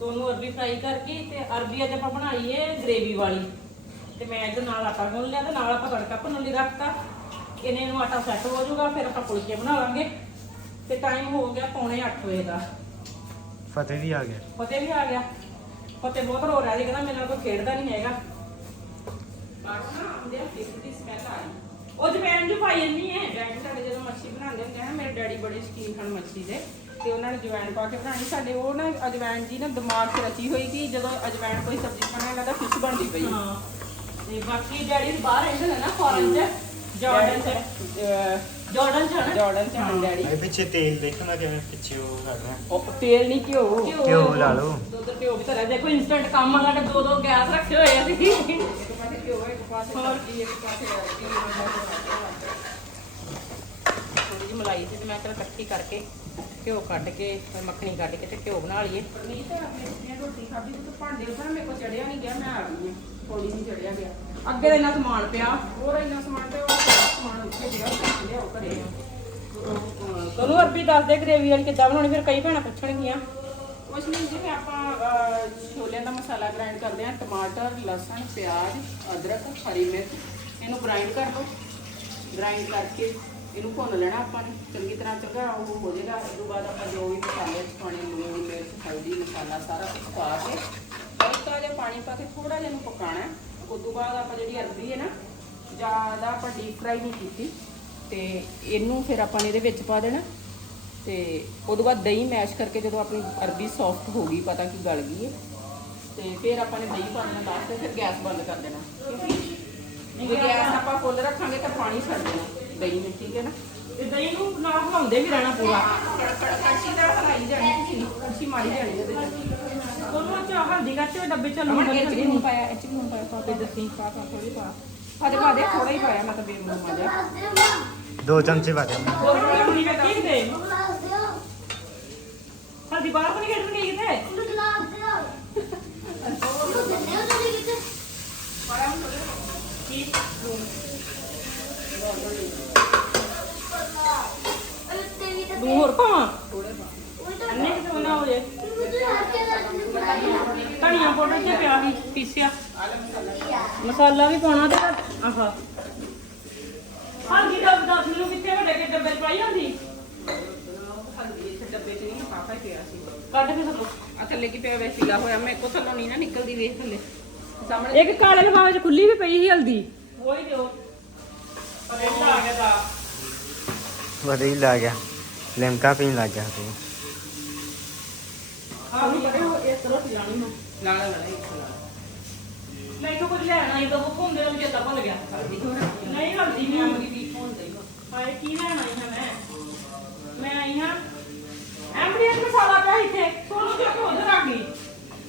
ਤੇ ਉਹਨੂੰ ਅਰਬੀ ਫਰਾਈ ਕਰਕੇ ਤੇ ਅਰਬੀ ਅੱਜ ਆਪਾਂ ਬਣਾਈ ਏ ਗ੍ਰੇਵੀ ਵਾਲੀ। ਤੇ ਮੈਂ ਇਹਦੇ ਨਾਲ ਆਟਾ ਗੁੰਨ ਲਿਆ ਤੇ ਨਾਲ ਆਪਾਂ ਤੜਕਾ ਭੁੰਨਣ ਲਈ ਰੱਖਤਾ ਇਹਨੇ ਨੂੰ ਆਟਾ ਸੈੱਟ ਹੋ ਜਾਊਗਾ ਫਿਰ ਆਪਾਂ ਫੁਲਕੇ ਬਣਾ ਲਾਂਗੇ। ਤੇ ਟਾਈਮ ਹੋ ਗਿਆ ਪੌਣੇ 8 ਵਜੇ ਦਾ। ਫਤਿਹ ਵੀ ਆ ਗਿਆ। ਫਤਿਹ ਵੀ ਆ ਗਿਆ। ਫਤਿਹ ਬਹੁਤ ਰੋ ਰਿਹਾ ਸੀ ਕਹਿੰਦਾ ਮੇਰੇ ਨਾਲ ਕੋਈ ਖੇਡਦਾ ਨਹੀਂ ਹੈਗਾ। ਬਾਕੀ ਨਾ ਆਉਂਦੇ ਆ ਫਿਸ਼ ਦੀ ਸਮੈਲ ਆ ਰਹੀ। ਉਹ ਜਵੈਣ ਜੋ ਪਾਈ ਜੰਨੀ ਹੈ ਡੈਡੀ ਸਾਡੇ ਜਦੋਂ ਮੱਛੀ ਬਣਾਉਂਦੇ ਹੁੰਦੇ ਆ ਮੇਰੇ ਡੈਡੀ ਬੜੇ ਸ਼ੌਕੀਨ ਹਨ ਮੱਛੀ ਦੇ। ਤੇ ਉਹਨਾਂ ਨੇ ਜਵੈਣ ਪਾ ਕੇ ਬਣਾਈ। ਸਾਡੇ ਉਹ ਨਾ ਅਜਵੈਣ ਜੀ ਨਾ ਦਿਮਾਗ 'ਚ ਰਚੀ ਹੋਈ ਕਿ ਜਦੋਂ ਅਜਵੈਣ ਕੋਈ ਸਬਜ਼ੀ ਬਣਾਏ ਲੱਗਦਾ ਫਿਸ਼ ਬਣਦੀ ਪਈ। ਹਾਂ। ਤੇ ਬਾਕੀ ਡੈਡੀ ਬਾਹਰ ਰਹਿੰਦੇ ਨੇ ਨਾ ਫੋਰਨ 'ਚ। ਜਾਰਡਨ 'ਚ। ਜਾਰਡਨ 'ਚ ਜਾਰਡਨ 'ਚ ਡੈਡੀ। ਮੇਰੇ ਪਿੱਛੇ ਤੇਲ ਦੇਖੋ ਨਾ ਕਿਵੇਂ ਪਿੱਛੇ ਉਹ ਕਰ ਰਿਹਾ। ਉਹ ਤੇਲ ਨਹੀਂ ਘਿਓ। ਘਿਓ ਲਾ ਲਓ। ਦੁੱਧ ਘਿਓ ਵੀ ਧਰਿਆ ਦੇਖੋ ਇਨਸਟੈਂਟ ਕੰਮ ਆ ਸਾਡੇ ਦੋ ਦੋ ਗੈਸ ਰੱਖੇ ਹੋਏ ਆ। ਅਸੀਂ ਇੱਕ ਪਾਸੇ ਘਿਓ ਇੱਕ ਪਾਸੇ ਸਬਜ਼ੀ ਇੱਕ ਪਾਸੇ ਥੋੜੀ ਜਿਹੀ ਮਲਾਈ ਸੀ ਤੇ ਮੈਂ ਚਲ ਇਕੱਠੀ ਕਰਕੇ ਘਿਓ ਕੱਢ ਕੇ ਫਿਰ ਮੱਖਣੀ ਕੱਢ ਕੇ ਤੇ ਘਿਓ ਬਣਾ ਲਈਏ। ਨਹੀਂ ਤਾਂ ਆਪਣੀ ਰੋਟੀ ਖਾਧੀ ਤੇ ਭਾਂਡੇ ਉੱਪਰ ਮੇਰੇ ਕੋਲ ਚੜਿਆ ਨਹੀਂ ਗਿਆ ਮੈਂ ਆ ਗਈ ਹਾਂ। ਥੋੜੀ ਨਹੀਂ ਚੜਿਆ ਗਿਆ। ਅੱਗੇ ਤਾਂ ਇੰਨਾ ਸਮਾਨ ਪਿਆ ਹੋਰ ਇੰਨਾ ਸਮਾਨ ਤੇ ਉਹ ਸਮਾਨ ਉੱਥੇ ਪਿਆ ਉਹ ਲਿਆਓ ਘਰੇ ਤੁਹਾਨੂੰ ਅਰਬੀ ਦੱਸ ਦੇ ਗ੍ਰੇਵੀ ਵਾਲੀ ਕਿੱਦਾਂ ਬਣਾਉਣੀ ਫਿਰ ਕਈ ਭੈਣਾਂ ਪੁੱਛਣਗੀਆਂ। ਕੁਛ ਨਹੀਂ ਜਿਵੇਂ ਆਪਾਂ ਛੋਲਿਆਂ ਦਾ ਮਸਾਲਾ ਗ੍ਰਾਈਂਡ ਕਰਦੇ ਹਾਂ ਟਮਾਟਰ ਲਸਣ ਪਿਆਜ਼ ਅਦਰਕ ਹਰੀ ਮਿਰਚ ਇਹਨੂੰ ਗ੍ਰਾਈਂਡ ਕਰ ਲਓ ਗ੍ਰਾਈਂਡ ਕਰਕੇ ਇਹਨੂੰ ਭੁੰਨ ਲੈਣਾ ਆਪਾਂ ਨੇ, ਚੰਗੀ ਤਰ੍ਹਾਂ ਚੰਗਾ ਉਹ ਹੋ ਜਾਏਗਾ, ਉਸ ਤੋਂ ਬਾਅਦ ਆਪਾਂ ਜੋ ਵੀ ਮਸਾਲੇ 'ਚ ਪਾਣੇ ਲੂਣ ਮਿਰਚ ਹਲਦੀ, ਮਸਾਲਾ ਸਾਰਾ ਕੁਝ ਪਾ ਕੇ, ਹਲਕਾ ਜਿਹਾ ਪਾਣੀ ਪਾ ਕੇ ਥੋੜਾ ਜਿਹਾ ਇਹਨੂੰ ਪਕਾਉਣਾ ਹੈ। ਉਸ ਤੋਂ ਬਾਅਦ ਆਪਾਂ ਜਿਹੜੀ ਅਰਬੀ ਹੈ ਨਾ, ਜ਼ਿਆਦਾ ਆਪਾਂ ਡੀਪ ਫਰਾਈ ਨਹੀਂ ਕੀਤੀ। ਤੇ ਇਹਨੂੰ ਫਿਰ ਆਪਾਂ ਨੇ ਇਹਦੇ ਵਿੱਚ ਪਾ ਦੇਣਾ। ਤੇ ਤੋਂ ਬਾਅਦ ਦਹੀਂ ਮੈਸ਼ ਕਰਕੇ ਜਦੋਂ ਆਪਣੀ ਅਰਬੀ ਸੌਫਟ ਹੋ ਗਈ, ਪਤਾ ਕਿ ਗਲ ਗਈ ਹੈ। ਤੇ ਫਿਰ ਆਪਾਂ ਨੇ ਦਹੀਂ ਪਾ ਦੇਣਾ ਬਾਅਦ ਤੇ ਫਿਰ ਗੈਸ ਬੰਦ ਕਰ ਦੇਣਾ। ਕਿਉਂਕਿ ਜੇ ਗੈਸ ਆਪਾਂ ਫੁੱਲ ਰੱਖਾਂਗੇ ਤਾਂ ਪਾਣੀ ਛੱਡ ਦੇਣਾ। ਦਹੀਂ ਨੇ ਠੀਕ ਹੈ ਨਾ? ਤੇ ਦਹੀਂ ਨੂੰ ਨਾ ਹਿਲਾਉਂਦੇ ਵੀ ਰਹਿਣਾ ਪੂਰਾ। ਕੜਛੀ ਦਾ ਹਲਾਈ ਜਾਣੀ ਤੁਸੀਂ ਕੜਛੀ ਮਾਰੀ ਜਾਣੀ ਇਹਦੇ ਚ। ਦੋਨੋਂ ਚ ਹਲਦੀ ਕੱਚੇ ਡੱਬੇ ਚ ਲੂਣ ਇਹ ਚ ਵੀ ਹੁਣ ਪਾਇਆ ਇਹ ਚ ਵੀ ਹੁਣ ਪਾਇਆ ਪਾ ਤੇ ਦੱਸੀ ਪਾ ਪਾ ਥੋੜੀ ਪਾ। ਆ ਦੇ ਪਾ ਦੇ ਥੋੜਾ ਹੀ ਪਾਇਆ ਮੈਂ ਤਾਂ ਬੇਮੂਨ ਮਾਜਾ ਦੋ ਚਮਚੇ ਪਾ ਦੇ ਹਲਦੀ ਬਾਹਰ ਤਾਂ ਨਹੀਂ ਖੇਡਣ ਗਈ ਕਿਤੇ ਕੀ ਲੂਣ ਹੋਰ ਪਾਵਾਂ ਅੰਨੇ ਕਿਤੇ ਬਣਾ ਹੋ ਜੇ? ਧਨੀਆ ਪਾਊਡਰ ਤੇ ਪਿਆ ਸੀ ਪੀਸਿਆ। ਮਸਾਲਾ ਵੀ ਪਾਉਣਾ ਤੇ ਆਹਾ। ਹਲਦੀ ਦਾ ਦੱਸ ਮੈਨੂੰ ਕਿੱਥੇ ਵੱਡੇ ਕੇ ਡੱਬੇ 'ਚ ਪਾਈ ਹੁੰਦੀ ਹਲਦੀ ਇੱਥੇ ਡੱਬੇ 'ਚ ਨਹੀਂ ਪਾਪਾ ਪਿਆ ਸੀ ਕੱਢ ਕੇ ਸਭ ਆ ਥੱਲੇ ਕੀ ਪਿਆ ਵੈਸੇ ਸੀਗਾ ਹੋਇਆ ਮੇਰੇ ਕੋਲ ਥੱਲੋਂ ਨਹੀਂ ਨਾ ਨਿਕਲਦੀ ਵੇਖ ਥੱਲੇ। ਸਾਹਮਣੇ ਇੱਕ ਕਾਲੇ ਲਿਫਾਫੇ 'ਚ ਖੁੱਲੀ ਵੀ ਪਈ ਸੀ ਹਲਦੀ। ਉਹੀ ਦਿਓ। ਪਰ ਇਹ ਆ ਗਿਆ ਦਾ। ਵਧੇ ਹੀ ਲੱਗ ਗਿਆ। ਲਿਮਕਾ ਪੀਣ ਲੱਗ ਗਿਆ ਤੂੰ ਹਾਂ ਵੀ ਬੜੇ ਹੋ ਇਸ ਤਰ੍ਹਾਂ ਜਾਣੀ ਮੈਂ ਨਾਲ ਵਾਲਾ ਇੱਕ ਮੈਨੂੰ ਕੁਝ ਲੈਣਾ ਸੀ ਤਾਂ ਉਹ ਘੁੰਮਦੇ ਨੂੰ ਚੇਤਾ ਭੁੱਲ ਗਿਆ ਨਹੀਂ ਹਲਦੀ ਨਹੀਂ ਆਉਂਦੀ ਵੀ ਹੁੰਦੀ ਹਾਏ ਕੀ ਲੈਣਾ ਸੀ ਮੈਂ ਮੈਂ ਆਈ ਹਾਂ ਐਮਡੀਐਸ ਮਸਾਲਾ ਪਿਆ ਇੱਥੇ ਸੋਨੂੰ ਚੱਕ ਕੇ ਉਧਰ ਆ ਗਈ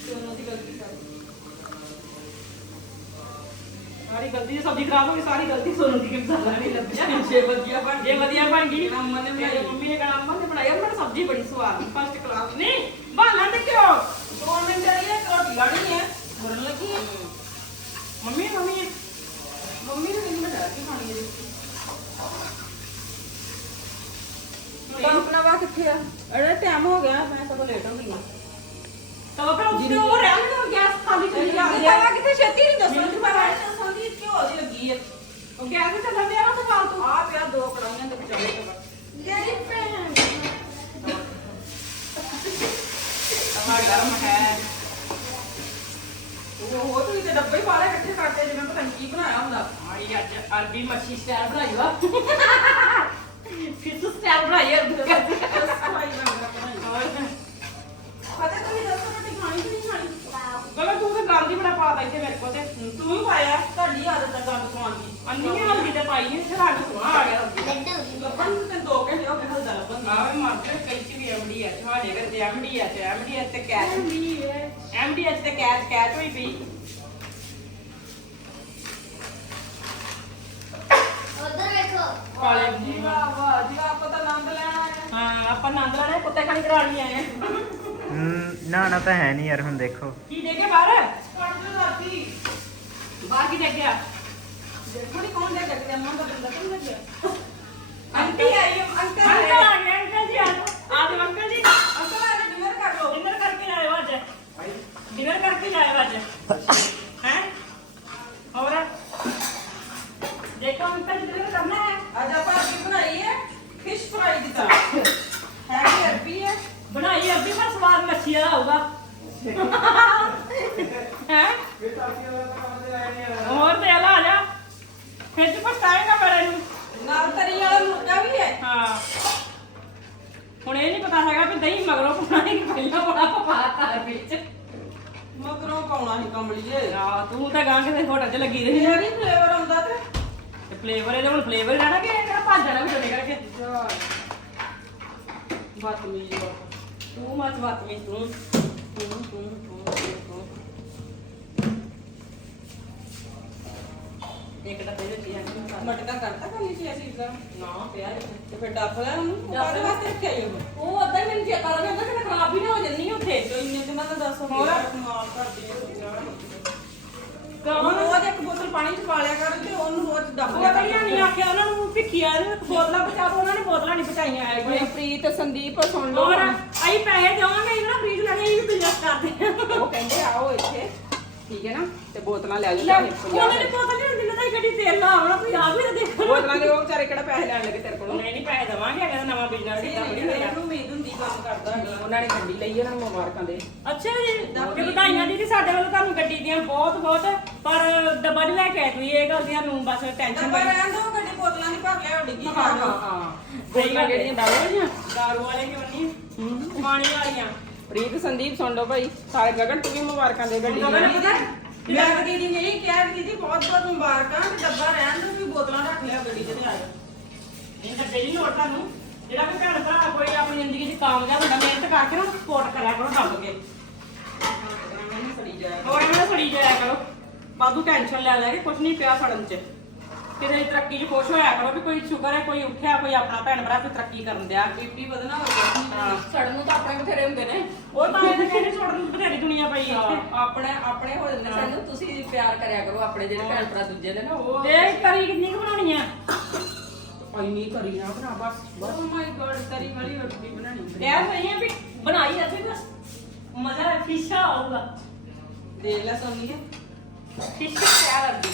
ਦੋਨੋਂ ਦੀ ਗਲਤੀ ਕਰ ਸਾਰੀ ਗਲਤੀ ਜੇ ਸਬਜ਼ੀ ਖਰਾਬ ਹੋ ਗਈ ਸਾਰੀ ਗਲਤੀ ਸੋਨੂੰ ਦੀ ਮਸਾਲਾ ਨਹੀਂ ਲੱਭਿਆ ਜੇ ਵਧੀਆ ਬਣ ਜੇ ਵਧੀਆ ਬਣ ਗਈ ਮੰਮੀ ਨੇ ਕਹਾ ਅਮਨ ਨੇ ਬਣਾਈ ਅਮਨ ਸਬਜ਼ੀ ਬੜੀ ਸਵਾਦ ਫਸਟ ਕਲਾਸ ਨਹੀਂ ਬਾਲਾਂ ਤੇ ਕਿਉਂ ਦੋ ਮਿੰਟ ਰਹੀ ਹੈ ਰੋਟੀ ਗਾਣੀ ਹੈ ਮੁਰਨ ਲੱਗੀ ਹੈ। ਮੰਮੀ ਮੰਮੀ ਮੰਮੀ ਨੇ ਮੈਨੂੰ ਬਤਾ ਕੇ ਖਾਣੀ ਹੈ ਤਾਂ ਆਪਣਾ ਵਾ ਕਿੱਥੇ ਆ? ਅਰੇ ਟਾਈਮ ਹੋ ਗਿਆ ਮੈਂ ਸਭ ਲੇਟ ਹੋ ਗਈ ਤਾਂ ਫਿਰ ਉੱਥੇ ਉਹ ਰਹਿਣ ਨੂੰ ਗੈਸ ਖਾਲੀ ਕਰੀ ਹੈ। ਤਵਾ ਕਿੱਥੇ ਛੇਤੀ ਨਹੀਂ ਦੱਸੋ ਮੈਨੂੰ ਪਤਾ ਹੈ ਸੰਦੀ ਕਿਉਂ ਦੀ ਲੱਗੀ ਹੈ। ਉਹ ਗੈਸ ਤੇ ਚੱਲਣ ਦਿਆ ਨਾ ਤੇ। ਫਾਲਤੂ ਆ ਪਿਆ ਦੋ ਕੜਾਈਆਂ ਦੇ ਵਿਚਾਲੇ ਤਵਾ ਤੇਰੀ ਭੈਣ ਤਵਾ ਗਰਮ ਹੈ। ਉਹ ਹੋ ਤੂੰ ਤੇ ਡੱਬੇ ਹੀ ਪਾ ਲੈ ਇਕੱਠੇ ਕਰਦੇ ਜਿਵੇਂ ਪਤਾ ਨਹੀਂ ਕੀ ਬਣਾਇਆ ਹੁੰਦਾ। ਆਈ ਅੱਜ ਅਰਬੀ ਮੱਛੀ ਸਟਾਈਲ ਬਣਾਈ ਵਾ। ਫਿਸ਼ ਸਟਾਈਲ ਬਣਾਈ ਅਰਬੀ ਕਰਦੀ ਪਤਾ ਤੂੰ। ਵੀ ਦੱਸੋ ਰੋਟੀ ਖਾਣੀ ਕਿ ਨਹੀਂ ਖਾਣੀ? ਗਲਾ ਤੂੰ ਤੇ ਗੰਦ ਹੀ ਬੜਾ ਪਾਤਾ ਇੱਥੇ ਮੇਰੇ ਕੋਲ ਤੇ। ਤੂੰ ਵੀ ਪਾਇਆ ਤੁਹਾਡੀ ਆਦਤ ਹੈ ਗੰਦ ਪਾਉਣ ਦੀ। ਅੰਨੀ ਹਲਦੀ ਤੇ ਪਾਈ ਨਹੀਂ ਫਿਰ ਅੱਜ ਸੁਣਾ ਆ ਗਿਆ। ਹਲਦੀ ਲੱਭਣ ਨੂੰ ਤੇ ਦੋ ਘੰਟੇ ਹੋ ਗਏ ਹਲਦਾ ਲੱਭਣ ਨੂੰ ਆਵੇ ਮਾਰਦੇ ਕਈ ਚ ਵੀ ਐਮਡੀ ਆ ਤੁਹਾਡੇ ਘਰ ਤੇ ਕੈਚ ਐਮਡੀਐਚ ਤੇ ਕੈਚ ਕੈਚ ਹੋਈ ਪਈ ਕਾਲੇ ਜੀ ਵਾਹ ਵਾਹ ਜੀ ਆਪਾਂ ਤਾਂ ਆਨੰਦ ਲੈਣਾ ਹੈ ਹਾਂ ਆਪਾਂ ਨੰਦ ਲੈਣਾ ਕੁੱਤੇ ਖਾਣੀ ਕਰਾਣੀ ਆਏ ਆ। ਹਮ, ਨਾ ਨਾ ਤਾਂ ਹੈ ਨਹੀਂ ਯਾਰ ਹੁਣ ਦੇਖੋ। ਕੀ ਦੇਖਿਆ ਬਾਹਰ? ਕੱਢ ਦੇ ਰਾਤੀ। ਬਾਹਰ ਕੀ ਦੇਖਿਆ? ਦੇਖੋ ਨਹੀਂ ਕੌਣ ਦੇ ਗੱਡੇ ਅੰਮਾ ਦਾ ਬੰਦਾ ਕਿਉਂ ਲੱਗਿਆ ਆਂਟੀ ਆਈ ਅੰਕਲ ਆ ਗਏ ਅੰਕਲ ਜੀ ਆ ਜਾਓ। ਆ ਜਾਓ ਅੰਕਲ ਜੀ ਅੰਕਲ ਆ ਕੇ ਡਿਨਰ ਕਰ ਲਓ ਡਿਨਰ ਕਰਕੇ ਆਏ ਹੋ ਅੱਜ ਭਾਈ ਲੱਗੀ ਪਰ ਸਵਾਦ ਮੱਛੀ ਵਾਲਾ ਆਊਗਾ ਹੈ ਹੋਰ ਤੇ ਆਲਾ ਆ ਜਾ ਫਿਰ ਤੂੰ ਪਛਤਾਏਗਾ ਬੜੇ ਨੂੰ ਨਾਲ ਤਰੀ ਵਾਲਾ ਮੁਰਗਾ ਵੀ ਹੈ ਹਾਂ ਹੁਣ ਇਹ ਨਹੀਂ ਪਤਾ ਹੈਗਾ ਵੀ ਦਹੀਂ ਮਗਰੋਂ ਪਾਉਣਾ ਹੈ ਕਿ ਪਹਿਲਾਂ ਪਾਉਣਾ ਪਾਤਾ ਵਿੱਚ। ਮਗਰੋਂ ਪਾਉਣਾ ਸੀ ਕਮਲੀਏ। ਆ ਤੂੰ ਤਾਂ ਗਾਂ ਕਿਸੇ ਹੋਟਲ 'ਚ ਲੱਗੀ ਰਹੀ ਯਾਰ ਫਲੇਵਰ ਆਉਂਦਾ ਤੇ। ਤੇ ਫਲੇਵਰ ਇਹਦੇ ਹੁਣ ਫਲੇਵਰ ਰਹਿਣਾ ਕਿ ਇਹ ਕਿਹੜਾ ਭੱਜ ਜਾਣਾ ਵੀ ਕਰਕੇ? ਬਤਮੀਜੀ ਤੂੰ ਮਤ ਬਾਤ ਵਿੱਚ ਤੂੰ ਤੂੰ ਤੂੰ। ਤੂੰ ਤੂੰ ਤੂੰ। ਇੱਕ ਡੱਬੇ ਵਿੱਚ ਹੀ ਹੈ ਮਟਕਾ ਕਰਤਾ ਕੰਨੀ ਸੀ ਅਸੀਂ ਦਾ ਨਾ ਪਿਆ ਤੇ ਫਿਰ ਡੱਫ ਲੈ ਉਹਨੂੰ ਕਾਹਦੇ ਵਾਸਤੇ ਰੱਖਿਆ ਹੀ ਉਹ ਉਹ ਅੱਧਾ ਹੀ ਮੈਨੂੰ ਚੇਤਾ ਲੱਗ ਜਾਂਦਾ ਕਿ ਖਰਾਬ ਵੀ ਨਾ ਹੋ ਜੰਨੀ ਉੱਥੇ। ਤੇ ਇੰਨੇ ਦਿਨਾਂ ਦਾ ਦੱਸ ਹੋਰ? ਕਮਾਲ ਕਰਦੀ ਹੈ ਕੌਣ ਉਹਨੂੰ ਰੋਜ਼ ਇੱਕ ਬੋਤਲ ਪਾਣੀ ਚ ਪਾ ਲਿਆ ਕਰ ਤੇ ਉਹਨੂੰ ਰੋਜ਼ ਡੱਫ ਲਿਆ ਕਰ। ਬੋਤਲਾਂ ਨਹੀਂ ਆਖਿਆ ਉਹਨਾਂ ਨੂੰ ਭਿੱਖੀਆਂ ਨੇ ਬੋਤਲਾਂ ਬਚਾ ਦੋ ਉਹਨਾਂ ਨੇ ਬੋਤਲਾਂ ਨਹੀਂ ਬਚਾਈਆਂ ਹੈਗੀਆਂ। ਪ੍ਰੀਤ ਸੰਦੀਪ ਸੁਣ ਲਓ ਹੋਰ ਅਸੀਂ ਪੈਸੇ ਦੇਵਾਂਗੇ ਇਹਨਾਂ ਫ੍ਰੀਜ ਲੈਣੇ ਇਹ ਵੀ ਬਿਜ਼ਨਸ ਕਰਦੇ ਆ। ਉਹ ਕਹਿੰਦੇ ਆਓ ਇੱਥੇ ਠੀਕ ਹੈ ਨਾ? ਤੇ ਬੋਤਲਾਂ ਲੈ ਲੈ, ਜਾਓ ਉਹਨਾਂ ਨੇ ਬੋਤਲ ਨਹੀਂ ਹੁੰਦੀ ਨਾ ਤਾਂ ਗੱਡੀ ਤੇਲ ਲਾ ਆਉਣਾ ਤੁਸੀਂ ਆਪ ਵੀ ਤਾਂ ਦੇਖੋ ਬੋਤਲਾਂ ਦੇ ਉਹ ਵਿਚਾਰੇ ਕਿਹੜਾ ਪੈਸੇ ਲੈਣ ਲੱਗੇ ਤੇਰੇ ਕੋਲੋਂ? ਨਹੀਂ ਨਹੀਂ ਪੈਸੇ ਦੇਵਾਂਗੇ ਅਗਰ ਨਵਾਂ ਬਿਜ਼ਨਸ ਕੀਤਾ ਥੋੜੀ ਹੋਇਆ। ਇਹਨੂੰ ਉਮੀਦ ਹੁੰਦੀ ਕੰਮ ਕਰਦਾ ਨਹੀਂ ਉਹਨਾਂ ਨੇ ਗੱਡੀ ਲਈ ਉਹਨਾਂ ਨੂੰ ਮੁਬਾਰਕਾਂ ਦੇ। ਅੱਛਾ ਜੀ ਤੇ ਵਧਾਈਆਂ ਦੀਦੀ ਸਾਡੇ ਵੱਲੋਂ ਤੁਹਾਨੂੰ ਗੱਡੀ ਦੀਆਂ ਬਹੁਤ ਬਹੁਤ। ਪਰ ਡੱਬਾ ਨਹੀਂ ਲੈ ਕੇ ਆਏ ਤੁਸੀਂ ਇਹ ਗੱਲ ਦੀਆਂ ਨੂੰ ਬਸ ਟੈਨਸ਼ਨ ਪਰ ਰਹਿਣ ਦੋ ਗੱਡੀ ਬੋਤਲਾਂ ਨਹੀਂ ਭਰ ਲਿਆ ਡਿੱਗੀ ਹਾਂ ਹਾਂ ਹਾਂ। ਬੋਤਲਾਂ ਜਿਹੜੀਆਂ ਦਾਰੂ ਵਾਲੀਆਂ? ਦਾਰੂ ਵਾਲੇ ਕਿਉਂ ਨਹੀਂ? ਪਾਣੀ ਵਾਲੀਆਂ। ਪ੍ਰੀਤ ਸੰਦੀਪ ਸੁਣ ਲਓ ਭਾਈ। ਸਾਰੇ ਗਗਨ ਤੂੰ ਵੀ ਮੁਬਾਰਕਾਂ ਦੇ ਗੱਡੀ। ਪਤਾ? ਮੈਂ ਤਾਂ ਦੀਦੀ ਨੇ ਇਹ ਕਿਹਾ ਕਿ ਦੀਦੀ ਬਹੁਤ ਬਹੁਤ ਮੁਬਾਰਕਾਂ ਤੇ ਡੱਬਾ ਰਹਿਣ ਦੋ ਵੀ ਬੋਤਲਾਂ ਰੱਖ ਲਿਆ ਗੱਡੀ 'ਚ ਤੇ ਆਇਓ। ਇਹ ਤਾਂ ਬੇਲੀ ਲੋੜ ਤੁਹਾਨੂੰ। ਜਿਹੜਾ ਵੀ ਭੈਣ ਭਰਾ ਕੋਈ ਆਪਣੀ ਜ਼ਿੰਦਗੀ 'ਚ ਕਾਮਯਾਬ ਹੁੰਦਾ ਮਿਹਨਤ ਕਰਕੇ ਨਾ ਸਪੋਰਟ ਕਰਿਆ ਕਰੋ ਦੱਬ ਕੇ ਜਾਇਆ ਹੋਰ ਐਵੇਂ ਜਾਇਆ ਕਰੋ। ਬਾਦੂ ਟੈਨਸ਼ਨ ਲੈ ਲੈ ਕੇ ਕੁਝ ਨਹੀਂ ਪਿਆ ਸੜਨ 'ਚ। ਕਿਤੇ ਤਰੱਕੀ 'ਚ ਖੁਸ਼ ਹੋਇਆ ਕਰੋ ਵੀ ਕੋਈ ਸ਼ੁਕਰ ਹੈ ਕੋਈ ਉੱਠਿਆ ਕੋਈ ਆਪਣਾ ਭੈਣ ਭਰਾ ਕੋਈ ਤਰੱਕੀ ਕਰਨ ਦਿਆ। ਬੀਪੀ ਵਧਣਾ ਹੋ। ਗਿਆ ਸੜਨ ਨੂੰ ਤਾਂ ਆਪਣੇ ਬਥੇਰੇ ਹੁੰਦੇ ਨੇ। ਉਹ ਤਾਂ ਇਹ ਕਹਿੰਦੇ ਛੋੜ ਨੂੰ ਬਥੇਰੀ ਦੁਨੀਆ ਪਈ ਇੱਥੇ ਆਪਣੇ ਆਪਣੇ ਹੋ ਜਾਂਦੇ ਸਾਨੂੰ ਤੁਸੀਂ ਪਿਆਰ ਕਰਿਆ ਕਰੋ ਆਪਣੇ ਜਿਹੜੇ ਭੈਣ ਭਰਾ ਦੂਜੇ ਨੇ ਨਾ ਉਹ ਤੇ ਕਰੀ ਕਿੰਨੀ ਕੁ ਬਣਾਉਣੀ ਆ? ਇੰਨੀ ਕਰੀ ਨਾ ਬਣਾ ਬਸ ਬਸ। ਓ ਮਾਈ ਗॉड ਤਰੀ ਵਾਲੀ ਰੋਟੀ ਬਣਾਣੀ ਯਾਰ ਸਹੀ ਹੈ ਵੀ ਬਣਾਈ ਅਸੀਂ ਬਸ ਮਜ਼ਾ ਫਿਸ਼ਾ ਆਊਗਾ। ਦੇਖ ਲੈ ਸੋਨੀਏ ਫਿਸ਼ ਪਿਆ ਕਰਦੀ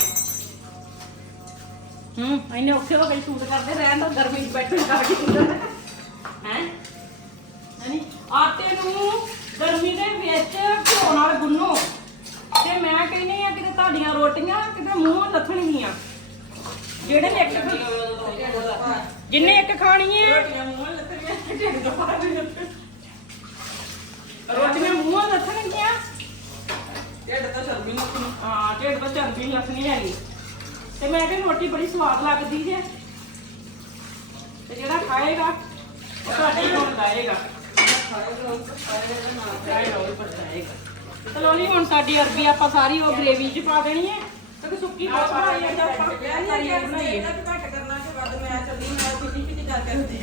ਹੂੰ। ਇਹਨੇ ਔਖੇ ਹੋ ਗਈ ਸੂਟ ਕਰਦੇ ਰਹਿਣ ਦਾ ਗਰਮੀ 'ਚ ਬੈਠਣ ਕਰਕੇ ਹੈ? ਨਹੀਂ ਆਟੇ ਨੂੰ ਗਰਮੀ ਦੇ ਵਿੱਚ ਘਿਓ ਨਾਲ ਗੁੰਨੋ। ਤੇ ਮੈਂ ਕਹਿੰਦੀ ਆ ਕਿਤੇ ਤੁਹਾਡੀਆਂ ਰੋਟੀਆਂ ਕਿਤੇ ਮੂੰਹੋਂ ਲੱਥਣਗੀਆਂ। ਜਿਹੜੇ ਨੇ ਇੱਕ ਜਿੰਨੇ ਇੱਕ ਖਾਣੀ ਹੈ ਰੋਟੀਆਂ ਮੂੰਹ ਲੱਤਰੀਆਂ ਢਿੱਡ ਤੋਂ ਬਾਹਰ ਰੋਟੀਆਂ ਮੂੰਹੋਂ ਲੱਥਣਗੀਆਂ। ਢਿੱਡ ਤਾਂ ਸ਼ਰਮੀ ਨਾ। ਹਾਂ ਢਿੱਡ ਤੋਂ ਚਰਬੀ ਲੱਥਣੀ ਹੈਗੀ। ਤੇ ਮੈਂ ਕਿਹਾ ਰੋਟੀ ਬੜੀ ਸਵਾਦ ਲੱਗਦੀ ਜੇ। ਤੇ ਜਿਹੜਾ ਖਾਏਗਾ ਉਹ ਤੁਹਾਡੇ ਕੋਲ ਲਾਏਗਾ। ਖਾਏਗਾ ਉਹ ਪਰਚਾਏਗਾ ਚਲੋ ਨਹੀਂ ਹੁਣ ਸਾਡੀ ਅਰਬੀ ਆਪਾਂ ਸਾਰੀ ਉਹ ਗ੍ਰੇਵੀ 'ਚ ਪਾ ਦੇਣੀ ਹੈ। ਤੇ ਸੁੱਕੀ ਬਹੁਤ ਬਣਾਈ ਜਾਂਦਾ ਆਪਾਂ ਸਾਰੀ ਇਹ ਬਣਾਈਏ। ਘੱਟ ਕਰਨਾ ਕਿ ਵੱਧ ਮੈਂ ਚੱਲੀ ਮੈਂ ਪਿੱਟੀ ਪਿੱਟੀ ਜਾ ਕੇ ਹੁੰਦੀ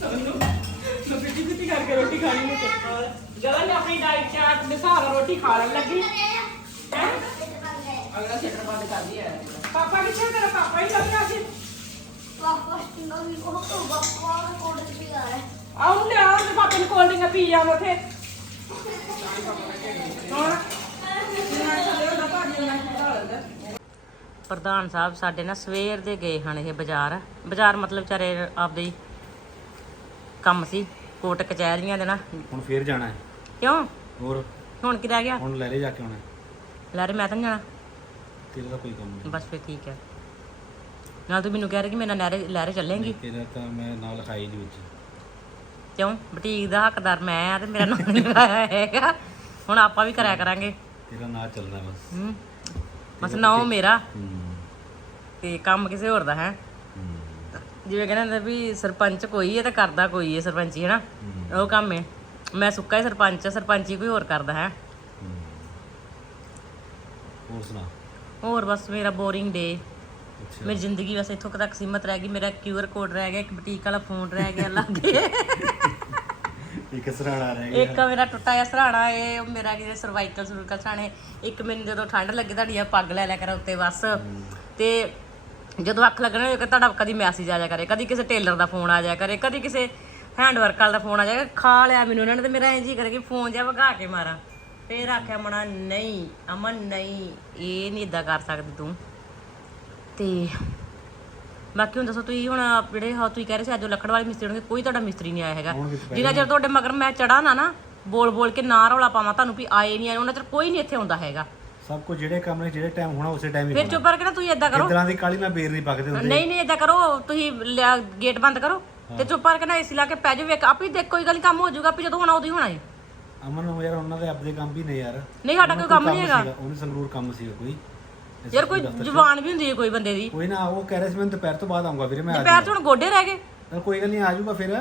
ਸਾਨੂੰ ਮੈਂ ਪਿੱਟੀ ਪਿੱਟੀ ਕਰਕੇ ਰੋਟੀ ਖਾਣੀ ਤੇ। ਨੇ ਆਪਣੀ ਡਾਈਟ ਚਾਰਟ ਦੇ ਹਿਸਾਬ ਨਾਲ ਰੋਟੀ ਖਾ ਲੈਣ ਲੱਗੀ। ਹੈ? ਅਗਲਾ ਸੈਟਰ ਬੰਦ ਕਰ ਦਿਆ ਪਾਪਾ ਕਿੱਥੇ ਤੇਰਾ ਪਾਪਾ ਹੀ ਲੱਗਾ ਸੀ। ਆਉਂ ਲਿਆ ਤੇ ਪਾਪੇ ਨੂੰ ਕੋਲਡ ਡਰਿੰਕ ਪੀ ਜਾਵਾਂ ਉਥੇ। ਹੁਣ ਪ੍ਰਧਾਨ ਸਾਹਿਬ ਸਾਡੇ ਨਾਲ ਸਵੇਰ ਦੇ ਗਏ ਹਨ ਇਹ ਬਾਜ਼ਾਰ। ਬਾਜ਼ਾਰ ਮਤਲਬ ਵਿਚਾਰੇ ਆਪਦੇ ਕੰਮ ਸੀ ਕੋਟ ਕਚਹਿਰੀਆਂ ਦੇ ਨਾ। ਹੁਣ ਫੇਰ ਜਾਣਾ ਹੈ। ਕਿਉਂ? ਹੋਰ? ਹੁਣ ਕੀ ਰਹਿ ਗਿਆ? ਹੁਣ ਲਹਿਰੇ ਜਾ ਕੇ ਆਉਣਾ। ਲੈ ਰੇ ਮੈਂ ਤਾਂ ਨੀ ਜਾਣਾ। ਤੇਰਾ ਤਾਂ ਕੋਈ ਕੰਮ ਨਹੀਂ। ਬਸ ਫਿਰ ਠੀਕ ਹੈ। ਨਾਲ ਤੂੰ ਮੈਨੂੰ ਕਹਿ ਰਹੀ ਕਿ ਮੇਰੇ ਨਾਲ ਨਹਿਰੇ ਲਹਿਰੇ ਚੱਲੇਂਗੀ। ਤੇਰਾ ਤਾਂ ਮੈਂ ਨਾਲ ਲਿਖਾਈ ਨਹੀਂ ਵਿੱਚ। ਕਿਉਂ? ਬੁਟੀਕ ਦਾ ਹੱਕਦਾਰ ਮੈਂ ਆ ਤੇ ਮੇਰਾ ਨਾਮ ਨਹੀਂ ਹੈਗਾ। ਹੁਣ ਆਪਾਂ ਵੀ ਕਰਿਆ ਕਰਾਂਗੇ। ਤੇਰਾ ਨਾਂ ਚੱਲਣਾ ਬਸ। ਹੂੰ। ਬਸ ਨਾਮ ਮੇਰਾ। ਹੂੰ। ਤੇ ਕੰਮ ਕਿਸੇ ਹੋਰ ਦਾ ਹੈ। ਹੂੰ, ਜਿਵੇਂ ਕਹਿੰਦੇ ਹੁੰਦੇ ਵੀ ਸਰਪੰਚ ਕੋਈ ਹੈ ਤੇ ਕਰਦਾ ਕੋਈ ਹੈ ਸਰਪੰਚੀ ਹੈ ਨਾ? ਹੂੰ, ਉਹ ਕੰਮ ਹੈ। ਮੈਂ ਸੁੱਕਾ ਹੀ ਸਰਪੰਚ ਆ ਸਰਪੰਚੀ ਕੋਈ ਹੋਰ ਕਰਦਾ ਹੈ। ਹੂੰ। ਹੋਰ ਸੁਣਾ। ਹੋਰ ਬਸ ਮੇਰਾ ਬੋਰਿੰਗ ਡੇ ਅੱਛਾ। ਮੇਰੀ ਜ਼ਿੰਦਗੀ ਬਸ ਇੱਥੋਂ ਕੁ ਤੱਕ ਸੀਮਤ ਰਹਿ ਗਈ। ਮੇਰਾ ਕਿਊਆਰ ਕੋਡ ਰਹਿ ਗਿਆ ਇੱਕ ਬੁਟੀਕ ਵਾਲਾ ਫੋਨ ਰਹਿ ਗਿਆ ਲਾਗੇ। ਇੱਕ ਸਰਾਣਾ ਰਹਿ ਗਿਆ। ਇੱਕ ਮੇਰਾ ਟੁੱਟਾ ਜਿਹਾ ਸਰਾਣਾ ਏ ਉਹ ਮੇਰਾ ਕਿਤੇ ਸਰਵਾਈਕਲ ਸਰਵਾਈਕਲ ਸਰਾਣੇ। ਇੱਕ ਮੈਨੂੰ ਜਦੋਂ ਠੰਡ ਲੱਗੇ ਤੁਹਾਡੀਆਂ ਪੱਗ ਲੈ ਲਿਆ ਕਰ ਉੱਤੇ ਬਸ। ਤੇ ਜਦੋਂ ਅੱਖ ਲੱਗਣਾ ਹੋਵੇ ਤੁਹਾਡਾ ਕਦੀ ਮੈਸੇਜ ਆ ਜਾ ਕਰੇ ਕਦੀ ਕਿਸੇ ਟੇਲਰ ਦਾ ਫੋਨ ਆ ਜਾ ਕਰੇ ਕਦੀ ਕਿਸੇ ਹੈਂਡ ਵਰਕ ਵਾਲਾ ਦਾ ਫੋਨ ਆ ਜਾ ਖਾ ਲਿਆ ਮੈਨੂੰ ਉਹਨਾਂ ਨੇ ਤੇ ਮੇਰਾ ਇੰਜ ਹੀ ਕਰੇ ਕਿ ਫੋਨ ਜਿਹਾ ਵਗਾ ਕੇ ਮਾਰਾਂ। ਫੇਰ ਆਖਿਆ ਮਣਾ ਨਹੀਂ ਅਮਨ ਨਹੀਂ ਇਹ ਨਹੀਂ ਇਦਾਂ ਕਰ ਸਕਦੀ ਤੂੰ। ਤੇ ਬਾਕੀ ਹੁਣ ਦੱਸੋ ਤੁਸੀਂ ਹੁਣ ਜਿਹੜੇ ਹਾਂ ਤੁਸੀਂ ਕਹਿ ਰਹੇ ਸੀ ਅੱਜ ਉਹ ਲੱਕੜ ਵਾਲੇ ਮਿਸਤਰੀ ਹੋਣਗੇ ਕੋਈ ਤੁਹਾਡਾ ਮਿਸਤਰੀ ਨਹੀਂ ਆਇਆ ਹੈਗਾ। ਜਿੰਨਾ ਚਿਰ ਤੁਹਾਡੇ ਮਗਰ ਮੈਂ ਚੜਾ ਨਾ ਨਾ ਬੋਲ ਬੋਲ ਕੇ ਨਾ ਰੌਲਾ ਪਾਵਾਂ ਤੁਹਾਨੂੰ ਵੀ ਆਏ ਨਹੀਂ ਆਏ ਉਹਨਾਂ ਚਿਰ ਕੋਈ ਨਹੀਂ ਇੱਥੇ ਆਉਂਦਾ ਹੈਗਾ। ਸਭ ਕੁਝ ਜਿਹੜੇ ਕੰਮ ਨੇ ਜਿਹੜੇ ਟਾਈਮ ਹੋਣਾ ਉਸੇ ਟਾਈਮ ਹੀ ਫਿਰ ਚੁੱਪ ਕਰਕੇ ਨਾ ਤੁਸੀਂ ਏਦਾਂ ਕਰੋ। ਇਦਾਂ ਦੀ ਕਾਲੀ ਮੈਂ ਬੇਰ ਨਹੀਂ ਪੱਕਦੇ ਹੁੰਦੇ। ਨਹੀਂ ਨਹੀਂ ਏਦਾਂ ਕਰੋ ਤੁਸੀਂ ਲਿਆ- ਗੇਟ ਬੰਦ ਕਰੋ ਤੇ ਚੁੱਪ ਕਰਕੇ ਨਾ ਏਸੀ ਲਾ ਕੇ ਪੈ ਜਾਓ ਵੇਖ ਆਪੇ ਦੇਖ ਕੋਈ ਗੱਲ ਨੀ, ਕੰਮ ਹੋ ਜਾਊਗਾ ਆਪੇ ਜਦੋਂ ਹੋਣਾ ਉਦੋਂ ਹੀ ਹੋਣਾ ਹੈ ਅਮਨ ਨੂੰ ਯਾਰ ਉਹਨਾਂ ਦੇ ਆਪਦੇ ਕੰਮ ਵੀ ਨੇ ਯਾਰ। ਨਹੀਂ ਸਾਡਾ ਕੋਈ ਕੰਮ ਨਹੀਂ ਹੈਗਾ। ਉਹਨੇ ਸੰਗਰੂਰ ਕੰਮ ਸੀਗਾ ਕੋਈ। ਯਾਰ ਕੋਈ ਜ਼ੁਬਾਨ ਵੀ ਹੁੰਦੀ ਹੈ ਕੋਈ ਬੰਦੇ ਦੀ। ਕੋਈ ਨਾ ਉਹ ਕਹਿ ਰਿਹਾ ਸੀ ਮੈਂ ਦੁਪਹਿਰ ਤੋਂ ਬਾਅਦ ਆਉਂਗਾ ਵੀਰੇ ਮੈਂ ਪੈਰ 'ਚ ਹੁਣ ਗੋਡੇ ਰਹਿ ਗਏ। ਚੱਲ ਕੋਈ ਗੱਲ ਨਹੀਂ ਆ ਜਾਊਗਾ ਫਿਰ।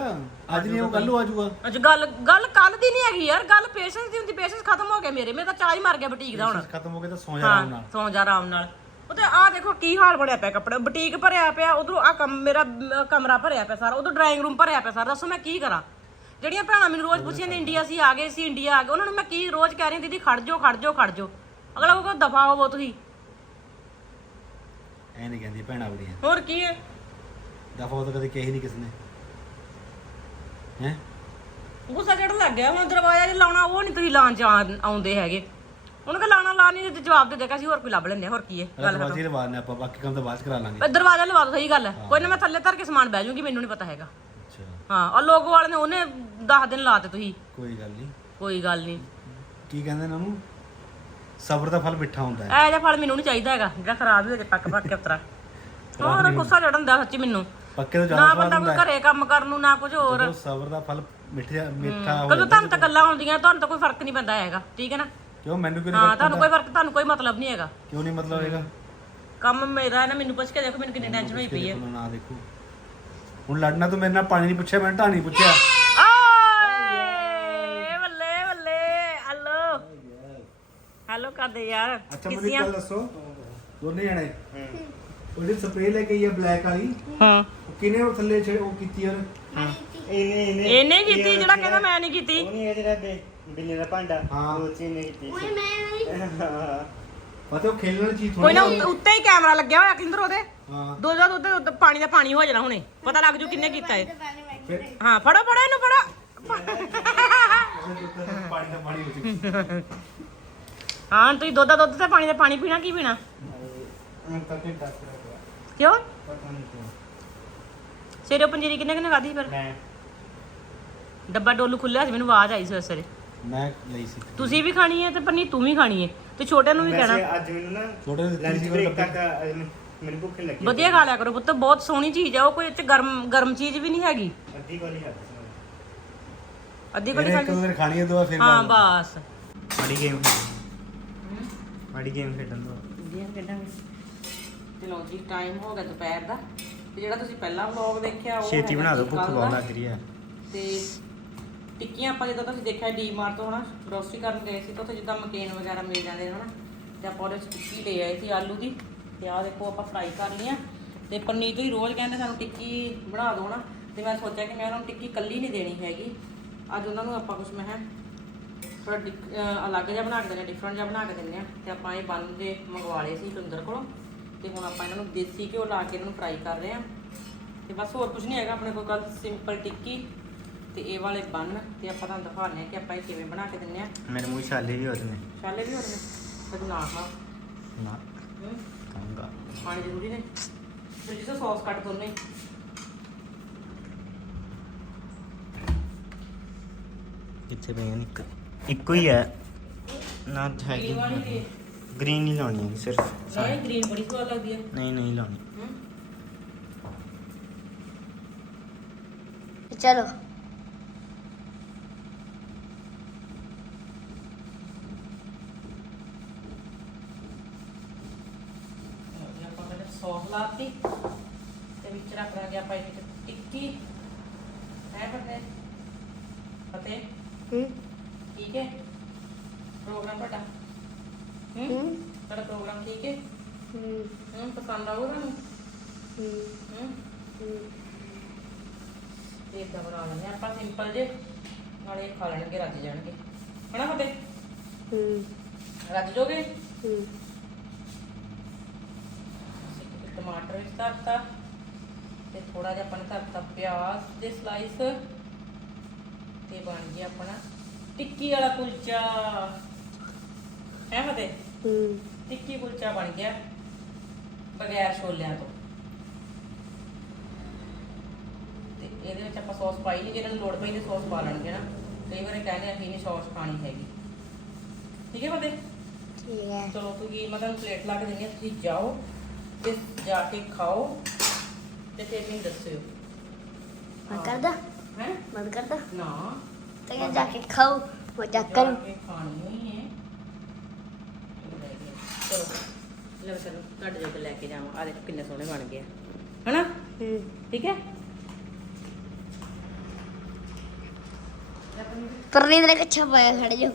ਅੱਜ ਨਹੀਂ ਉਹ ਕੱਲ ਨੂੰ ਆ ਜਾਊਗਾ ਅੱਜ ਗੱਲ ਗੱਲ ਕੱਲ ਦੀ ਨਹੀਂ ਹੈਗੀ ਯਾਰ ਗੱਲ ਪੇਸ਼ੈਂਸ ਦੀ ਹੁੰਦੀ ਪੇਸ਼ੈਂਸ ਖਤਮ ਹੋ ਗਿਆ ਮੇਰੇ। ਮੇਰੇ ਤਾਂ ਚਾਹ ਹੀ ਮਰ ਗਿਆ ਬੁਟੀਕ ਦਾ ਹੁਣ। ਖਤਮ ਹੋ ਗਿਆ ਤਾਂ ਸੌ ਜਾ ਆਰਾਮ ਨਾਲ। ਸੌਂ ਜਾ ਆਰਾਮ ਨਾਲ। ਉਹ ਤੇ ਆਹ ਦੇਖੋ ਕੀ ਹਾਲ ਬਣਿਆ ਪਿਆ ਕੱਪੜੇ। ਬੁਟੀਕ ਭਰਿਆ ਪਿਆ ਉਧਰੋਂ ਆ ਕਮ ਮੇਰਾ ਕਮਰਾ ਭਰਿਆ ਪਿਆ ਸਾਰਾ। ਉਧਰ ਡਰਾਇੰਗ ਰੂਮ ਭਰਿਆ ਪਿਆ ਸਾਰਾ। ਦੱਸੋ ਮੈਂ ਕੀ ਕਰਾਂ? ਜਿਹੜੀਆਂ ਭੈਣਾਂ ਮੈਨੂੰ ਰੋਜ਼ ਪੁੱਛੀਆਂ ਨੇ ਇੰਡੀਆ ਸੀ ਆ ਗਏ ਸੀ ਇੰਡੀਆ ਆ ਗਏ ਉਹਨਾਂ ਨੂੰ ਮੈਂ ਕੀ ਰੋਜ਼ ਕਹਿ ਰਹੀ ਦੀਦੀ ਖੜ ਜਾਓ ਖੜ ਜਾਓ ਖੜ ਜਾਓ। ਅਗਲਾ ਕਹੂਗਾ ਦਫਾ ਹੋਵੋ ਤੁਸੀਂ। ਐ ਨਹੀਂ ਕਹਿੰਦੀ ਭੈਣਾਂ ਬੜੀਆਂ ਹੋਰ ਕੀ ਹੈ? ਦਫਾ ਉਹ ਤਾਂ ਕਦੇ ਕਹੀ ਨਹੀਂ ਕਿਸ ਨੇ। ਹੈ? ਗੁੱਸਾ ਚੜਨ ਲੱਗ ਗਿਆ ਹੁਣ ਦਰਵਾਜ਼ਾ ਜੇ ਲਾਉਣਾ ਉਹ ਨਹੀਂ ਤੁਸੀਂ ਲਾਉਣ ਆਂ- ਆਉਂਦੇ ਹੈਗੇ। ਉਹਨੂੰ ਕਿ ਲਾਣਾ ਲਾ ਨਹੀਂ ਤੇ ਜਵਾਬ ਦੇ ਦੇਗਾ ਸੀ ਹੋਰ ਕੋਈ ਲੱਭ ਲੈਂਦੇ ਹਾਂ, ਹੋਰ ਕੀ ਹੈ? ਗੱਲ ਦਰਵਾਜ਼ੇ ਲਵਾ ਨੇ ਆਪਾਂ ਬਾਕੀ ਕੰਮ ਤਾਂ ਬਾਅਦ ਚ ਕਰਾ ਲਾਂਗੇ। ਦਰਵਾਜ਼ਾ ਲਵਾ ਦੋ ਸਹੀ ਗੱਲ ਹੈ। ਕੋਈ ਨਾ ਮੈਂ ਥੱਲੇ ਧਰ ਕੇ ਸਮਾਨ ਬਹਿ ਜਾਊਂਗੀ ਮੈਨੂੰ ਨਹੀਂ ਪਤਾ ਹੈਗਾ। ਹਾਂ ਆ ਲੋਗੋ ਵਾਲੇ ਨੇ ਉਹਨੇ 10 ਦਿਨ ਲਾਤੇ ਤੁਸੀਂ। ਕੋਈ ਗੱਲ ਨਹੀਂ। ਕੋਈ ਗੱਲ ਨਹੀਂ। ਕੀ ਕਹਿੰਦੇ ਨੇ ਉਹਨੂੰ? ਸਬਰ ਦਾ ਫਲ ਮਿੱਠਾ ਹੁੰਦਾ ਹੈ। ਐ ਜਿਹਾ ਫਲ ਮੈਨੂੰ ਨਹੀਂ ਚਾਹੀਦਾ ਹੈਗਾ ਜਿਹੜਾ ਖਰਾਬ ਹੀ ਹੋ ਜੇ ਪੱਕ ਪੱਕ ਕੇ ਉਤਰਾ। ਹੋਰ ਗੁੱਸਾ ਚੜਨ ਦਾ ਸੱਚੀ ਮੈਨੂੰ। ਪੱਕੇ ਤੋਂ ਨਾ ਜ਼ਿਆਦਾ ਬੰਦਾ ਸਵਾਦ ਕੋਈ ਹੁੰਦਾ ਘਰੇ ਕੰਮ ਕਰਨ ਨੂੰ ਨਾ ਕੁਝ ਹੋਰ। ਸਬਰ ਦਾ ਫਲ ਮਿੱਠਾ ਮਿੱਠਾ ਹੋ ਕਦੋਂ ਤੁਹਾਨੂੰ ਤਾਂ ਗੱਲਾਂ ਹੁੰਦੀਆਂ ਤੁਹਾਨੂੰ ਤਾਂ ਕੋਈ ਫ਼ਰਕ ਨਹੀਂ ਪੈਂਦਾ ਹੈਗਾ ਠੀਕ ਹੈ ਨਾ? ਕਿਉਂ? ਮੈਨੂੰ ਕਿਉਂ ਹਾਂ ਨਹੀਂ ਤੁਹਾਨੂੰ ਕੋਈ ਫ਼ਰਕ ਤੁਹਾਨੂੰ ਕੋਈ ਮਤਲਬ ਨਹੀਂ ਹੈਗਾ। ਕਿਉਂ ਨਹੀਂ ਮਤਲਬ ਹੈਗਾ? ਕੰਮ ਮੇਰਾ ਹੈ ਨਾ ਮੈਨੂੰ ਪੁੱਛ ਕੇ ਦੇਖੋ ਮੈਨੂੰ ਕਿੰਨੀ ਟੈਨਸ਼ਨ ਹੋਈ ਪਈ ਹੈ। ਨਾ ਦੇਖੋ। ਹੁਣ ਲੜਨਾ ਤੂੰ ਮੇਰੇ ਨਾਲ ਪਾਣੀ ਨਹੀਂ ਪੁੱਛਿਆ ਮੈਂ ਢਾਣੀ ਪੁੱਛਿਆ। ਆਏ ਬੱਲੇ ਬੱਲੇ ਹਲੋ। ਹਲੋ ਕਰਦੇ ਯਾਰ ਅੱਛਾ ਮੈਨੂੰ ਇੱਕ ਗੱਲ ਦੱਸੋ। ਦੋਨੇ ਜਣੇ? ਉਹਦੀ ਸਪਰੇਅ ਲੈ ਕੇ ਆਈ ਹੈ ਬਲੈਕ ਵਾਲੀ। ਹਾਂ। ਉਹ ਕਿਨੇ ਉਹ ਥੱਲੇ ਛੇ ਉਹ ਕੀਤੀ ਯਾਰ ਇਹਨੇ ਇਹਨੇ। ਇਹਨੇ ਕੀਤੀ ਜਿਹੜਾ ਕਹਿੰਦਾ ਮੈਂ ਨਹੀਂ ਕੀਤੀ। ਉਹ ਨਹੀਂ ਇਹ ਜਿਹੜਾ ਬਿੱਲੇ ਦਾ ਭਾਂਡਾ ਹਾਂ। ਉਹ ਚੀਜ਼ ਨੇ ਕੀਤੀ। ਓਏ ਮੈਂ ਨਹੀਂ ਪਤਾ ਉਹ ਖੇਲਣ ਵਾਲੀ ਚੀਜ਼ ਕੋਈ ਥੋੜੀ ਨਾ ਉੱਤੇ- ਉੱਤੇ ਹੀ ਕੈਮਰਾ ਲੱਗਿਆ ਹੋਇਆ ਕਿੰਦਰ ਉਹਦੇ। ਹਾਂ। ਦੋ ਦਾ ਦੁੱਧ ਉੱਤੇ ਪਾਣੀ ਦਾ ਪਾਣੀ ਹੋ ਜਾਣਾ ਹੁਣੇ। ਪਤਾ ਲੱਗ ਜੂ ਕਿੰਨੇ ਕੀਤਾ ਹੈ ਫਿਰ ਹਾਂ ਫੜੋ ਫੜੋ ਇਹਨੂੰ ਫੜੋ। ਪਾਣੀ ਦਾ ਪਾਣੀ ਹੋ ਚੁੱਕੀ ਹਾਂ ਤੁਸੀਂ ਦੁੱਧ ਦਾ ਦੁੱਧ ਤੇ ਪਾਣੀ ਦਾ ਪਾਣੀ ਪੀਣਾ ਕੀ ਪੀਣਾ? ਹਾਂ ਤਾਂ ਕਿ ਦੱਸ ਰਿਹਾ ਕਿਉਂ? ਪਤਾ ਨਹੀਂ ਕਿਉਂ। ਸਵੇਰੇ ਉਹ ਪੰਜੀਰੀ ਕਿੰਨੇ ਕਿੰਨੇ ਖਾਧੀ ਫਿਰ? ਮੈਂ। ਡੱਬਾ ਡੋਲੂ ਖੁੱਲਿਆ ਸੀ ਮੈਨੂੰ ਆਵਾਜ਼ ਆਈ ਸਵੇਰੇ ਸਵੇਰੇ ਮੈਂ ਲਈ ਸੀ। ਤੁਸੀਂ ਵੀ ਖਾਣੀ ਹੈ ਤੇ ਪੰਨੀ ਤੂੰ ਵੀ ਖਾਣੀ ਹੈ ਤੇ ਛੋਟਿਆਂ ਨੂੰ ਵੀ ਵੈਸੇ ਕਹਿਣਾ। ਅੱਜ ਮੈਨੂੰ ਨਾ ਛੋਟੇ ਜਿਹੇ ਲੰਚ ਤੀਹ ਬ੍ਰੇਕ ਡੱਬੇ। ਤੱਕ ਅਹ, ਮੈਨੂੰ ਭੁੱਖ ਨੀ ਲੱਗੀ। ਵਧੀਆ ਖਾ ਲਿਆ ਕਰੋ ਪੁੱਤ ਬਹੁਤ ਸੋਹਣੀ ਚੀਜ਼ ਆ ਉਹ ਕੋਈ ਇਹ ਚ ਗਰਮ ਗਰਮ ਚੀਜ਼ ਵੀ ਨਹੀਂ ਹੈਗੀ। ਅੱਧੀ ਗੋਲੀ ਖਾਧੀ ਸੀ ਮੈਂ। ਅੱਧੀ ਕੋਈ ਇਹਨੇ ਇੱਕ ਦੋ ਖਾਣੀ ਦਿਨ ਖਾਣੀ ਹੈ ਦੋ ਫਿਰ ਹਾਂ ਬਾਅਦ। ਬਸ। ਮਾੜੀ ਗੇਮ ਮਾੜੀ ਗੇਮ ਖੇਡਣ ਦੋ। ਵਧੀਆ ਖੇਡਾਂਗੇ। ਚਲੋ ਜੀ ਟਾਈਮ ਹੋ ਗਿਆ ਦੁਪਹਿਰ ਦਾ। ਤੇ ਜਿਹੜਾ ਤੁਸੀਂ ਪਹਿਲਾ ਵਲੌਗ ਦੇਖਿਆ ਉਹ ਛੇਤੀ ਹੈਗਾ ਬਣਾ ਦਿਓ ਸੀ ਭੁੱਖ ਕੱਲ੍ਹ ਬਹੁਤ ਦਾ। ਲੱਗ ਰਹੀ ਹੈ। ਤੇ ਟਿੱਕੀਆਂ ਆਪਾਂ ਜਦੋਂ ਤੁਸੀਂ ਦੇਖਿਆ ਡੀਮਾਰਟ ਤੋਂ ਹਨਾ ਗਰੋਸਰੀ ਕਰਨ ਗਏ ਸੀ ਤਾਂ ਉੱਥੇ ਜਿੱਦਾਂ ਮਕੇਨ ਵਗੈਰਾ ਮਿਲ ਜਾਂਦੇ ਨੇ ਹਨਾ, ਤੇ ਆਪਾਂ ਉਹਦੇ ਵਿੱਚ ਟਿੱਕੀ ਲੈ ਆਏ ਸੀ ਆਲੂ ਦੀ, ਤੇ ਆਹ ਦੇਖੋ ਆਪਾਂ ਫਰਾਈ ਕਰ ਲਈਆਂ ਤੇ ਪਨੀਰ ਤੋਂ ਹੀ ਰੋਜ਼ ਕਹਿੰਦੇ ਸਾਨੂੰ ਟਿੱਕੀ ਬਣਾ ਦਿਓ ਨਾ ਤੇ ਮੈਂ ਸੋਚਿਆ ਕਿ ਮੈਂ ਉਹਨਾਂ ਨੂੰ ਟਿੱਕੀ ਕੱਲੀ ਨਹੀਂ ਦੇਣੀ ਹੈਗੀ, ਅੱਜ ਉਹਨਾਂ ਨੂੰ ਆਪਾਂ ਕੁਝ ਮੈਂ ਕਿਹਾ ਥੋੜਾ ਡਿਕ- ਅਲੱਗ ਜਿਹਾ ਬਣਾ ਕੇ ਦਿੰਦੇ ਡਿਫਰੈਂਟ ਜਿਹਾ ਬਣਾ ਕੇ ਦਿੰਦੇ ਆ ਤੇ ਆਪਾਂ ਇਹ ਬੰਨ ਦੇ ਮੰਗਵਾ ਲਏ ਸੀ ਸੁੰਦਰ ਕੋਲੋਂ, ਤੇ ਹੁਣ ਆਪਾਂ ਇਹਨਾਂ ਨੂੰ ਦੇਸੀ ਘਿਓ ਲਾ ਕੇ ਇਹਨਾਂ ਨੂੰ ਫਰਾਈ ਕਰ ਰਹੇ ਆ ਤੇ ਬਸ ਹੋਰ ਕੁਝ ਨਹੀਂ ਹੈਗਾ, ਆਪਣੇ ਕੋਲ ਕੱਲ ਸਿੰਪਲ ਟਿੱਕੀ ਤੇ ਇਹ ਵਾਲੇ ਬੰਨ ਤੇ ਆਪਾਂ ਤੁਹਾਨੂੰ ਦਿਖਾਉਂਦੇ ਆ ਕਿ ਆਪਾਂ ਇਹ ਕਿਵੇਂ ਬਣਾ ਕੇ ਦਿੰਦੇ ਆ ਮੇਰੇ ਮੂੰਹ ਛਾਲੇ ਵੀ ਹੋਦੇ ਨੇ। ਛਾਲੇ ਵੀ ਹੋਣਗੇ ਤੇ ਨਾ ਖਾ। ਨਾ। ਹੂੰ। ਖਾਊਂਗਾ। ਪਾਣੀ ਜ਼ਰੂਰੀ ਨੇ? ਫਿਰ ਜਿਸ ਸੌਸ ਕੱਟ ਦੋਨੇ। ਹੀ। ਕਿੱਥੇ ਪਈਆਂ ਨੇ ਇੱਕ ਇੱਕੋ ਹੀ ਹੈ। ਨਾ ਹੈ ਪੀਲੀ ਵਾਲੀ ਵੀ ਹੈ। ਗ੍ਰੀਨ ਹੀ ਲਾਉਣੀ ਹੈ ਸਿਰਫ ਨਹੀਂ ਗ੍ਰੀਨ ਬੜੀ ਸਵਾਦ ਲੱਗਦੀ ਹੈ ਨਹੀਂ ਨਹੀਂ ਲਾਉਣੀ। ਹੂੰ। ਚਲੋ ਤੇ ਆਪਾਂ ਪਹਿਲਾਂ ਸੌਸ ਲਾਤੀ ਤੇ ਵਿੱਚ ਰੱਖ ਦਾਂਗੇ ਆਪਾਂ ਇਹਦੇ ਵਿੱਚ ਟਿੱਕੀ ਹੈ ਫਤੇ ਫਤੇ ਹੂੰ। ਠੀਕ ਹੈ? ਪ੍ਰੋਗਰਾਮ ਤੁਹਾਡਾ? ਹੂੰ? ਤੁਹਾਡਾ ਪ੍ਰੋਗਰਾਮ ਠੀਕ ਹੈ? ਹੂੰ। ਹੂੰ ਪਸੰਦ ਆਊਗਾ ਤੁਹਾਨੂੰ? ਹੂੰ। ਹੂੰ। ਹੂੰ। ਤੇ ਇਦਾਂ ਬਣਾ ਲੈਂਦੇ ਹਾਂ ਆਪਾਂ ਸਿੰਪਲ ਜੇ। ਨਾਲੇ ਇਹ ਖਾ ਲੈਣਗੇ ਰੱਜ ਜਾਣਗੇ। ਹਨਾ ਫਤੇ ਹੂੰ। ਰੱਜ ਜੋਗੇ? ਹੂੰ। ਟਮਾਟਰ ਵਿੱਚ ਧਰਤਾ ਤੇ ਥੋੜਾ ਜਿਹਾ ਆਪਾਂ ਨੇ ਧਰਤਾ ਪਿਆਜ਼ ਦੇ ਸਲਾਈਸ ਤੇ ਬਣ ਗਿਆ ਆਪਣਾ ਟਿੱਕੀ ਵਾਲਾ ਕੁਲਚਾ। ਹੈ ਫਤੇ ਹੂੰ। ਟਿੱਕੀ ਕੁਲਚਾ ਬਣ ਗਿਆ ਬਗੈਰ ਛੋਲਿਆਂ ਤੋਂ। ਇਹਦੇ ਵਿੱਚ ਆਪਾਂ ਸੌਸ ਪਾਈ ਨਹੀਂ ਜਿਹਨਾਂ ਨੂੰ ਲੋੜ ਪਈ ਤੇ ਸੌਸ ਪਾ ਲੈਣਗੇ ਨਾ। ਕਈ ਵਾਰ ਕਹਿੰਦੇ ਆ ਕਿ ਨਹੀਂ ਸੌਸ ਖਾਣੀ ਹੈਗੀ। ਠੀਕ ਹੈ ਫਤਿਹ? ਠੀਕ ਹੈ। ਚਲੋ ਤੁਸੀਂ ਮੈਂ ਤੁਹਾਨੂੰ ਪਲੇਟ ਲਾ ਕੇ ਦਿੰਦੀ ਹਾਂ ਤੁਸੀਂ ਜਾਓ। ਤੇ ਜਾ ਕੇ ਖਾਓ ਤੇ ਫਿਰ ਮੈਨੂੰ ਦੱਸਿਓ। ਮੈਂ ਕਰਦਾ? ਹੈ? ਮੈਂ ਕਰਦਾ? ਨਾ। ਤੇ ਜਾ ਕੇ ਖਾਓ ਕਰੋ ਜਾ ਕੇ ਖਾਣੀ ਹੈ ਚਲੋ। ਲੈ ਚਲੋ ਤੁਹਾਡੇ ਜੋਗੇ ਲੈ ਕੇ ਜਾਵਾਂ। ਆ ਦੇਖੋ ਕਿੰਨੇ ਸੋਹਣੇ ਬਣ ਗਏ। ਹਨਾ? ਠੀਕ ਹੈ? ਪਰਨੀ ਦੇ ਕੱਛਾ ਪਾਇਆ ਖੜ ਜਾ